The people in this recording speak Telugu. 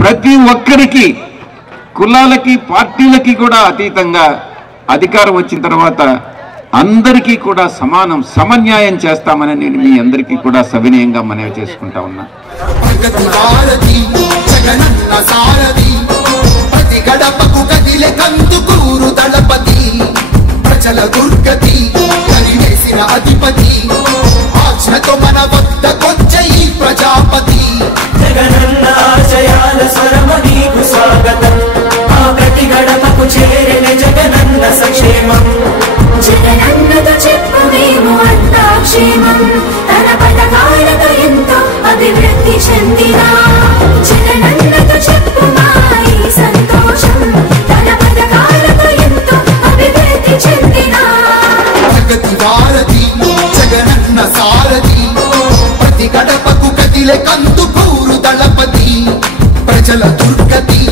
ప్రతి ఒక్కరికి కులాలకి పార్టీలకి కూడా అతీతంగా అధికారం వచ్చిన తర్వాత అందరికీ కూడా సమన్యాయం చేస్తామని నేను మీ అందరికీ కూడా సవినయంగా మనవి చేసుకుంటా ఉన్నా. జగనన్నతో చెప్పు మేము అంతా క్షేమం, తన పథకాలతో ఎంతో అభివృద్ధి చెందినా. జగనన్నతో చెప్పు మా ఈ సంతోషం, తన పథకాలతో ఎంతో అభివృద్ధి చెందినా. ప్రగతి భారతి జగనన్న సారథి, ప్రతి గడపకు కదిలే కందుకూరు దళపతి, ప్రజల దుర్గతి